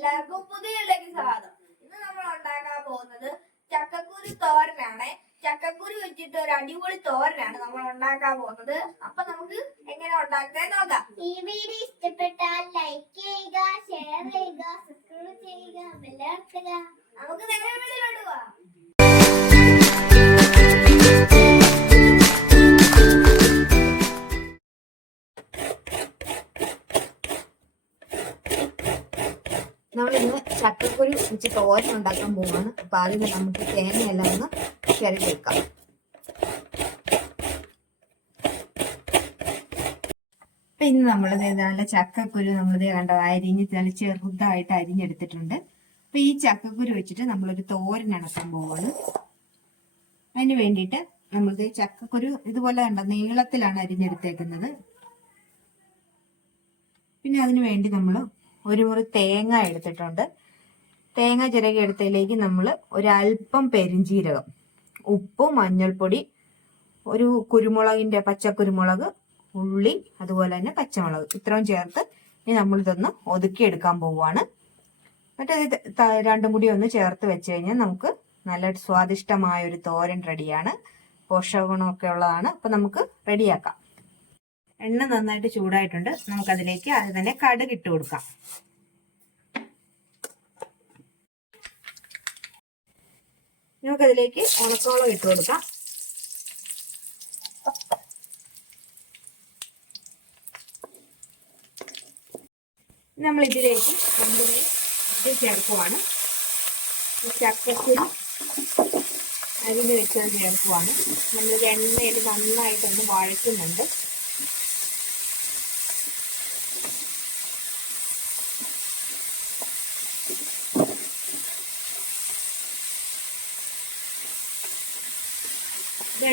എല്ലാവർക്കും പുതിയയിലേക്ക് സ്വാഗതം. ഇന്ന് നമ്മൾ ഉണ്ടാക്കാൻ പോകുന്നത് ചക്കക്കുരു തോരനാണ്. ചക്കക്കുരു വെച്ചിട്ട് ഒരു അടിപൊളി തോരനാണ് നമ്മൾ ഉണ്ടാക്കാൻ പോകുന്നത്. അപ്പൊ നമുക്ക് എങ്ങനെ ഉണ്ടാക്കാൻ നോക്കാം. ഈ വീഡിയോ ഇഷ്ടപ്പെട്ടാൽ ലൈക്ക് ചെയ്യുക ഷെയർ ചെയ്യുക സബ്സ്ക്രൈബ് ചെയ്യുക നമുക്ക് നേരെ വീട്ടിലോട്ട് നമ്മൾ ഇന്ന് ചക്കക്കുരു തോരൻ ഉണ്ടാക്കാൻ പോവാണ്. അപ്പൊ ആദ്യം നമുക്ക് തേങ്ങയെല്ലാം ഒന്ന് ചിരട്ടി വെക്കാം അപ്പൊ ഇന്ന് നമ്മൾ നല്ല ചക്കക്കുരു നമ്മളിത് കണ്ട അരിഞ്ഞ് നല്ല ചെറുതായിട്ട് അരിഞ്ഞെടുത്തിട്ടുണ്ട്. അപ്പൊ ഈ ചക്കക്കുരു വെച്ചിട്ട് നമ്മളൊരു തോരൻ ഇണക്കാൻ പോവാണ്. അതിന് വേണ്ടിയിട്ട് നമ്മളിത് ചക്കക്കുരു ഇതുപോലെ കണ്ട നീളത്തിലാണ് അരിഞ്ഞെടുത്തേക്കുന്നത്. പിന്നെ അതിനു വേണ്ടി നമ്മൾ ഒരു മുറി തേങ്ങ എടുത്തിട്ടുണ്ട്. തേങ്ങ ചിരകി എടുത്തതിലേക്ക് നമ്മൾ ഒരല്പം പെരിഞ്ചീരകം ഉപ്പ് മഞ്ഞൾപ്പൊടി ഒരു കുരുമുളകിന്റെ പച്ചക്കുരുമുളക് ഉള്ളി അതുപോലെ തന്നെ പച്ചമുളക് ഇത്രയും ചേർത്ത് ഇനി നമ്മളിതൊന്ന് ഒതുക്കിയെടുക്കാൻ പോവുകയാണ്. ത- രണ്ടും കൂടി ഒന്ന് ചേർത്ത് വെച്ച് കഴിഞ്ഞാൽ നമുക്ക് നല്ല സ്വാദിഷ്ടമായ ഒരു തോരൻ റെഡിയാണ്. പോഷക ഗുണമൊക്കെ ഉള്ളതാണ്. അപ്പൊ നമുക്ക് റെഡിയാക്കാം. എണ്ണ നന്നായിട്ട് ചൂടായിട്ടുണ്ട്. നമുക്കതിലേക്ക് അത് തന്നെ കടുക് ഇട്ട് കൊടുക്കാം. നമുക്കതിലേക്ക് ഉണക്കോളം ഇട്ട് കൊടുക്കാം. നമ്മൾ ഇതിലേക്ക് രണ്ടിനെ ഇത് ചേർക്കുവാണ് ചക്കക്കുരു അരിഞ്ഞ് വെച്ചത് ചേർക്കുവാണ്. നമ്മളിത് എണ്ണയിൽ നന്നായിട്ടൊന്ന് വഴറ്റുന്നുണ്ട്.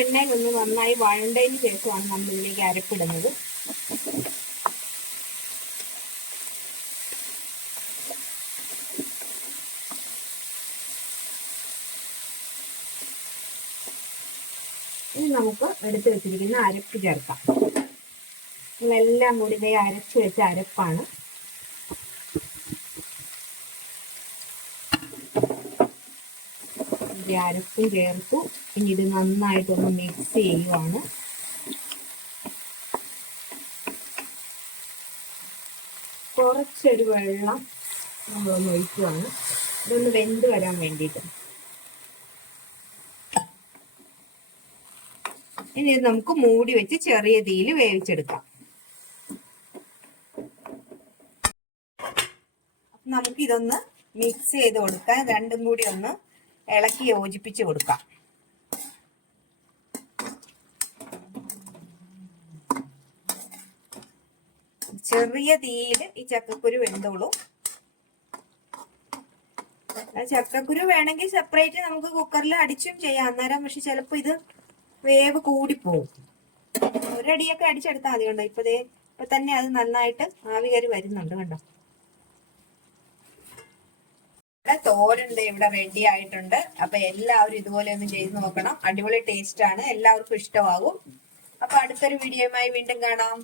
എണ്ണയിൽ ഒന്ന് നന്നായി വഴണ്ടതിന് ശേഷമാണ് നമ്മൾ ഇതിലേക്ക് അരപ്പിടുന്നത്. ഇനി നമുക്ക് എടുത്തു വെച്ചിരിക്കുന്ന അരപ്പ് ചേർക്കാം. നമ്മളെല്ലാം കൂടി ഇതേ അരച്ച് വെച്ച അരപ്പാണ്. അരപ്പും ചേർത്തു. ഇനി ഇത് നന്നായിട്ടൊന്ന് മിക്സ് ചെയ്യുവാണ്. കുറച്ചൊരു വെള്ളം നമ്മളൊന്ന് ഒഴിക്കുവാണ്. ഇതൊന്ന് വെന്ത് വരാൻ വേണ്ടിയിട്ട്. ഇനി ഇത് നമുക്ക് മൂടി വെച്ച് ചെറിയ തീയിൽ വേവിച്ചെടുക്കാം. നമുക്കിതൊന്ന് മിക്സ് ചെയ്ത് കൊടുക്കാം. രണ്ടും കൂടി ഒന്ന് ഇളക്കി യോജിപ്പിച്ച് കൊടുക്കാം. ചെറിയ തീയിൽ ഈ ചക്കക്കുരു വെന്തോളൂ. ചക്കക്കുരു വേണമെങ്കിൽ സെപ്പറേറ്റ് നമുക്ക് കുക്കറിൽ അടിച്ചും ചെയ്യാം. അന്നേരം പക്ഷെ ചിലപ്പോ ഇത് വേവ് കൂടിപ്പോവും. ഒരടിയൊക്കെ അടിച്ചെടുത്താൽ മതി കണ്ടോ? ഇപ്പൊ ഇപ്പൊ തന്നെ അത് നന്നായിട്ട് ആവി കയറി വരുന്നുണ്ട് കണ്ടോ? തോരൻ ഇവിടെ റെഡി ആയിട്ടുണ്ട്. അപ്പൊ എല്ലാവരും ഇതുപോലെ ഒന്ന് ചെയ്ത് നോക്കണം. അടിപൊളി ടേസ്റ്റ് ആണ്. എല്ലാവർക്കും ഇഷ്ടമാകും. അപ്പൊ അടുത്തൊരു വീഡിയോയുമായി വീണ്ടും കാണാം.